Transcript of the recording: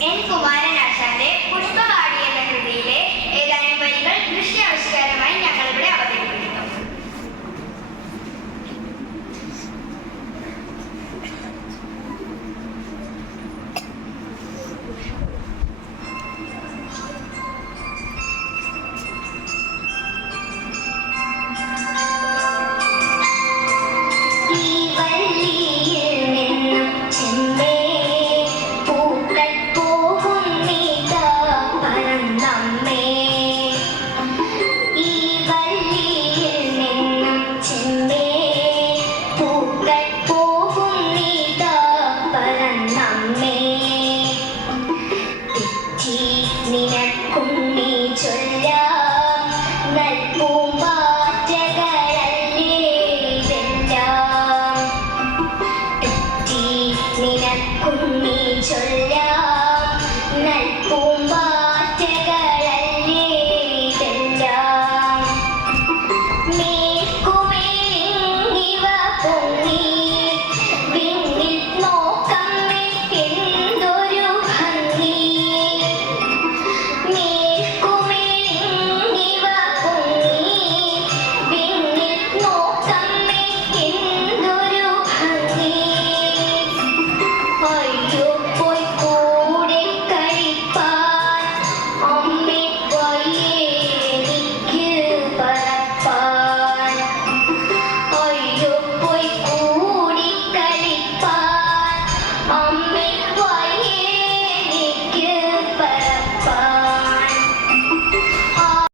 n, change.